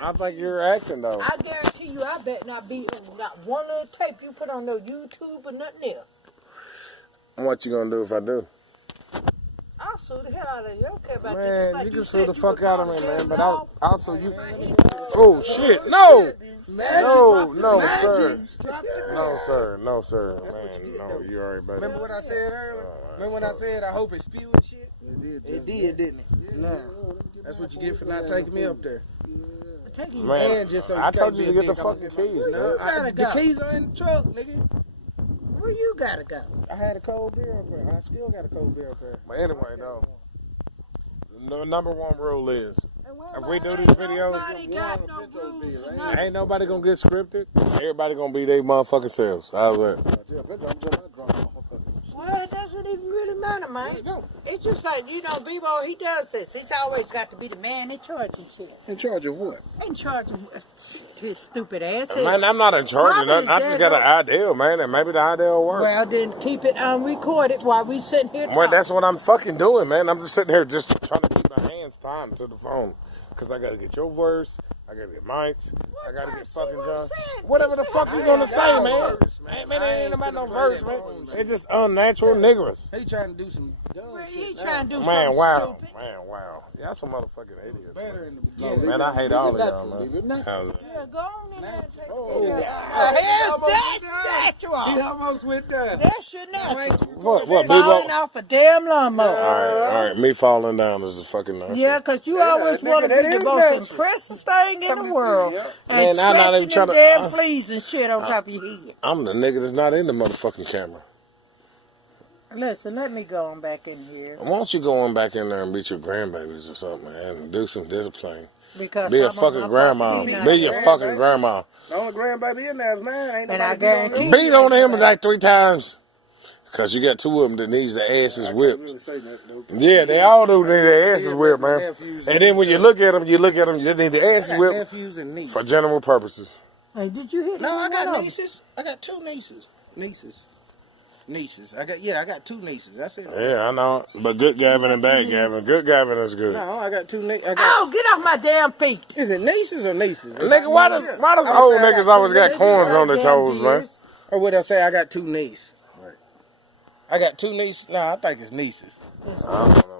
I think you're acting though. I guarantee you, I bet not be not one little tape you put on no YouTube or nothing else. What you gonna do if I do? I'll sue the hell out of you. I don't care about Man, this. Like you can said, sue the you fuck could out of call me, the man. But dog. also you. Oh shit! No! No, sir. No, sir. Man, no, you already better. Remember what I said earlier? Remember when I said I hope it spew and shit? It did, didn't it? No. That's what you get for not taking me up there. Man, just so I told you you to can't get be the a dick, fucking keys, No, dude. the keys are in the truck, nigga. Where you gotta go? I had a cold beer up there. I still got a cold beer up there. But anyway, though, the number one rule is, if we do these videos, ain't nobody gonna get scripted. Everybody gonna be their motherfucking selves. How's that? Well, it doesn't even really matter, man. It's just like, you know, Bebo, he does this. He's always got to be the man in charge and shit. In charge of what? In charge of his stupid ass. Man, I'm not in charge of nothing. I just got an idea, man, and maybe the idea will work. Well, then keep it unrecorded while we sitting here talking. Well, that's what I'm fucking doing, man. I'm just sitting here just trying to keep my hands tied to the phone. Because I got to get your verse. I got to get Mike's. I got to get fucking John. Whatever the fuck you going to say, man. Man, it ain't about no verse, man. It's just unnatural niggers. He trying to do some dumb shit. He trying to do Man, something wow. stupid. Man, wow. Y'all some motherfucking idiots. Better in the Man, beginning. man I hate all of y'all, man. How's it? Yeah, go on in there. He That's almost went down. That's your natural. What, Falling Bebo? off a damn lawnmower. All right. Me falling down is the fucking natural. Yeah, because you always want to be the most impressive thing in the world. And Man, I'm not even trying to. damn fleas and shit on top of your head. I'm the nigga that's not in the motherfucking camera. Listen, let me go on back in here. Why don't you go on back in there and beat your grandbabies or something, man, and do some discipline? Because Be a fucking grandma. Be your fucking grandma. The only grandbaby in there is mine. Ain't And I nobody guarantee you. Beat on him like 3 times. Because you got 2 of them that needs their asses whipped. Yeah, they all do need their asses whipped, man. And then when you look at them, you need the asses whipped nephews and nieces. for general purposes. Hey, did you hit No, I got one of nieces. I got 2 nieces. Nieces. I got 2 nieces. That's it. Yeah, I know. But good Gavin and bad Gavin. Good Gavin is good. No, I got 2 nieces. Oh, get off my damn feet. Is it nieces or nieces? Nigga, why does old niggas always got corns on their toes, man? Or would I say I got 2 nieces? Right. I got 2 nieces. No, I think it's nieces. I don't know.